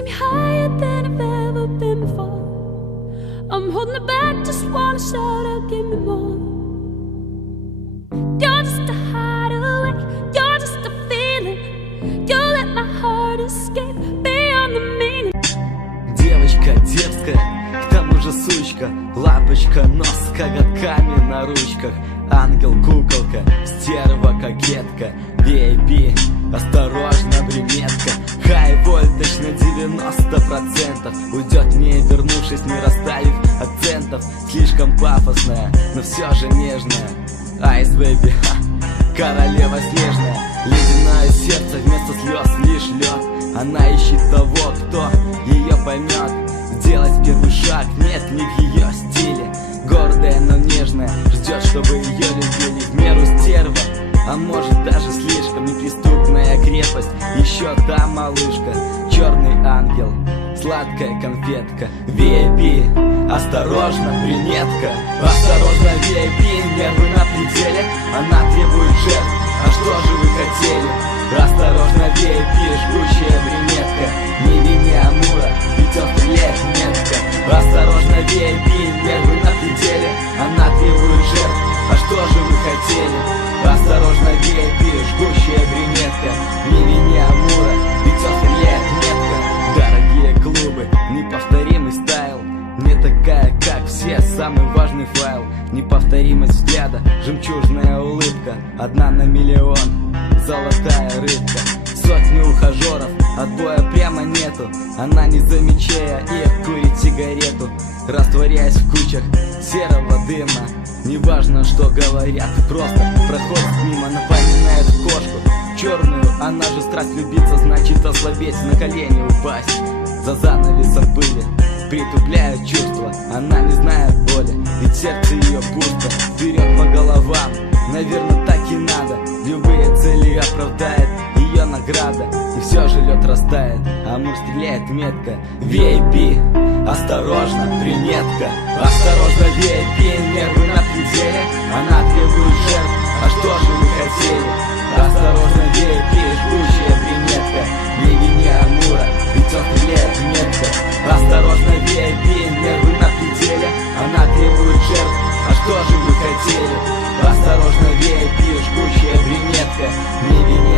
taking me higher than I've ever been before. I'm holding it back, just wanna shout out, give me more. You're just a hideaway, you're just a feeling. You let my heart escape beyond the meaning. Девочка дерзкая, к тому же сучка. Лапочка, нос с коготками на ручках. Ангел, куколка, стерва, кокетка. VIP, осторожно, брюнетка. Хай-вольтаж на 90%. Уйдет не вернувшись, не расставив акцентов. Слишком пафосная, но все же нежная. Айс, бэйби, королева снежная. Ледяное сердце, вместо слез лишь лед. Она ищет того, кто ее поймет. Делать первый шаг, нет, не в ее стиле. Гордая, но нежная, ждет, чтобы ее любили. В меру стерва, а может даже слишком. Неприступная крепость, еще та малышка. Черный ангел, сладкая конфетка. VIP, осторожно, брюнетка. Осторожно, VIP, нервы на пределе. Она требует жертв, а что же вы хотели? Осторожно, VIP, жгучая брюнетка. Не вини Амура, ведь он стреляет метко. Осторожно, VIP, нервы на пределе. Она требует жертв, а что же вы хотели? Осторожно, VIP, жгучая брюнетка. Не вини Амура, ведь он стреляет метко. Дорогие клубы, неповторимый стайл. Не такая, как все, самый важный файл. Неповторимость взгляда, жемчужная улыбка. Одна на миллион, золотая рыбка. Сотни ухажеров, отбоя прямо нету. Она не замечая их, курит сигарету. Растворяясь в кучах серого дыма. Неважно, что говорят, просто проходит мимо. Напоминает кошку черную, она же страсть любиться. Значит ослабеть, на колени упасть. За занавесом пыли притупляет чувства. Она не знает боли, ведь сердце ее пусто. Вперед по головам, наверное, так и надо. Любые цели оправдает ее награда. И все же лед растает, Амур стреляет метко. VIP, осторожно, брюнетка. Осторожно, VIP, нервы на пределе. Она требует жертв, а что же вы хотели? Осторожно, VIP, жгучая брюнетка. Не вини Амура, ведь он стреляет метко. Осторожно, VIP, нервы на пределе. Она требует жертв, а что же вы хотели? Осторожно, VIP, жгучая брюнетка. Не вини